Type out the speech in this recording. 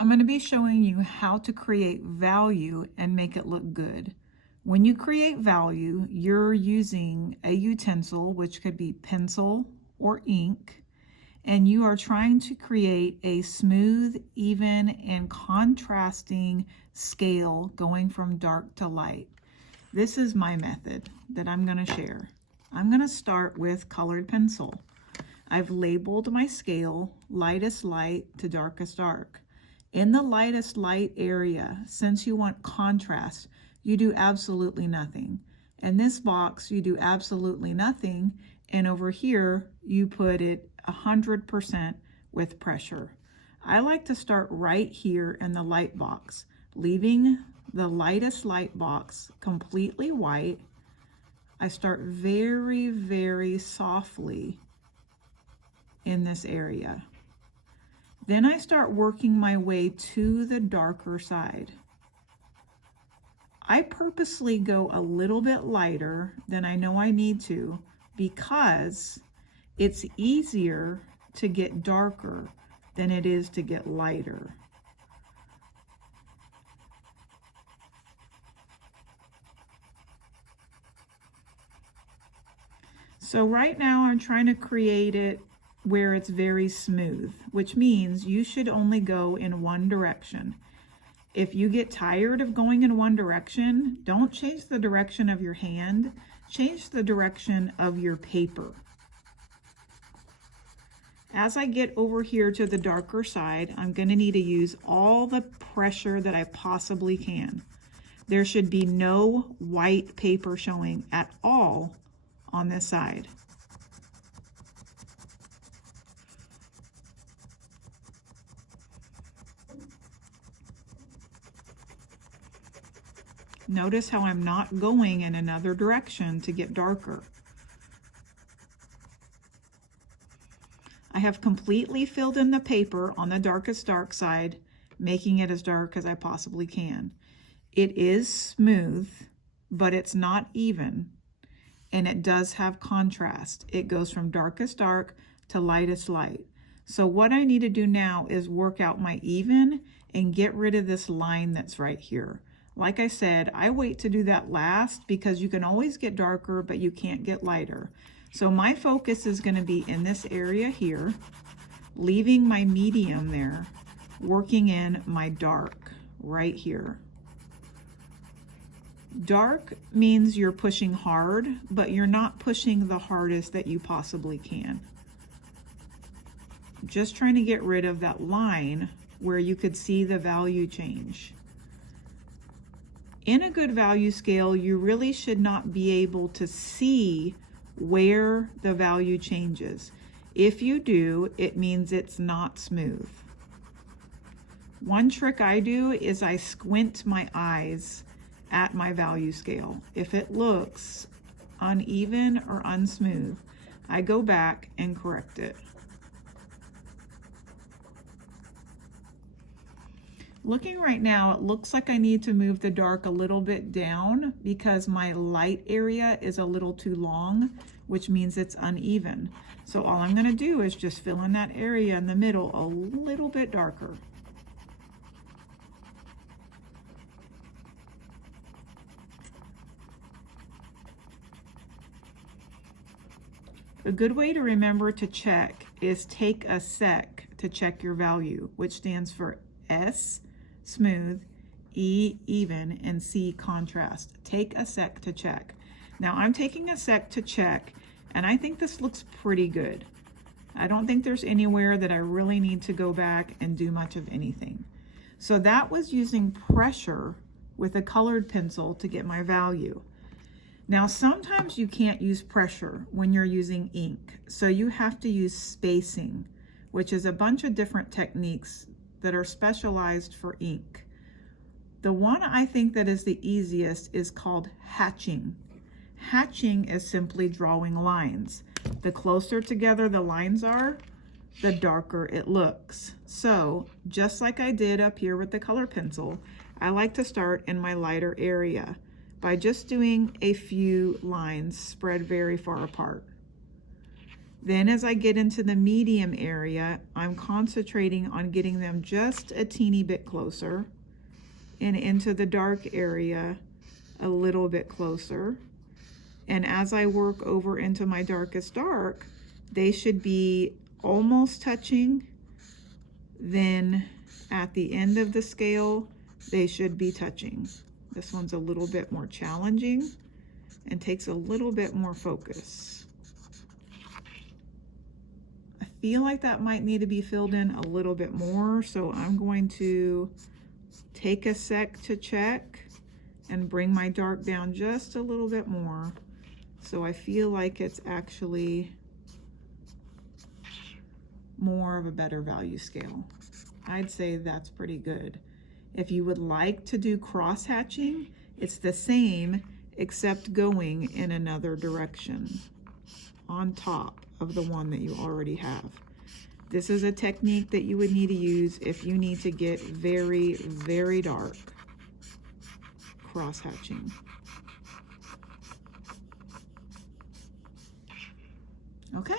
I'm going to be showing you how to create value and make it look good. When you create value, you're using a utensil, which could be pencil or ink, and you are trying to create a smooth, even, and contrasting scale going from dark to light. This is my method that I'm going to share. I'm going to start with colored pencil. I've labeled my scale lightest light to darkest dark. In the lightest light area, since you want contrast, you do absolutely nothing. In this box, you do absolutely nothing, and over here, you put it 100% with pressure. I like to start right here in the light box, leaving the lightest light box completely white. I start very, very softly in this area. Then I start working my way to the darker side. I purposely go a little bit lighter than I know I need to because it's easier to get darker than it is to get lighter. So right now I'm trying to create it where it's very smooth, which means you should only go in one direction. If you get tired of going in one direction, don't change the direction of your hand, change the direction of your paper. As I get over here to the darker side, I'm going to need to use all the pressure that I possibly can. There should be no white paper showing at all on this side. Notice how I'm not going in another direction to get darker. I have completely filled in the paper on the darkest dark side, making it as dark as I possibly can. It is smooth, but it's not even, and it does have contrast. It goes from darkest dark to lightest light. So what I need to do now is work out my even and get rid of this line that's right here. Like I said, I wait to do that last because you can always get darker, but you can't get lighter. So my focus is going to be in this area here, leaving my medium there, working in my dark right here. Dark means you're pushing hard, but you're not pushing the hardest that you possibly can. Just trying to get rid of that line where you could see the value change. In a good value scale, you really should not be able to see where the value changes. If you do, it means it's not smooth. One trick I do is I squint my eyes at my value scale. If it looks uneven or unsmooth, I go back and correct it. Looking right now, it looks like I need to move the dark a little bit down because my light area is a little too long, which means it's uneven. So all I'm going to do is just fill in that area in the middle a little bit darker. A good way to remember to check is take a sec to check your value, which stands for S, smooth, E, even, and C, contrast. Take a sec to check. Now I'm taking a sec to check, and I think this looks pretty good. I don't think there's anywhere that I really need to go back and do much of anything. So that was using pressure with a colored pencil to get my value. Now, sometimes you can't use pressure when you're using ink, so you have to use spacing, which is a bunch of different techniques that are specialized for ink. The one I think that is the easiest is called hatching. Hatching is simply drawing lines. The closer together the lines are, the darker it looks. So, just like I did up here with the color pencil, I like to start in my lighter area by just doing a few lines spread very far apart. Then as I get into the medium area, I'm concentrating on getting them just a teeny bit closer, and into the dark area a little bit closer. And as I work over into my darkest dark, they should be almost touching. Then at the end of the scale, they should be touching. This one's a little bit more challenging and takes a little bit more focus. I feel like that might need to be filled in a little bit more, so I'm going to take a sec to check and bring my dark down just a little bit more, so I feel like it's actually more of a better value scale. I'd say that's pretty good. If you would like to do cross hatching, it's the same except going in another direction on top of the one that you already have. This is a technique that you would need to use if you need to get very, very dark cross hatching. Okay.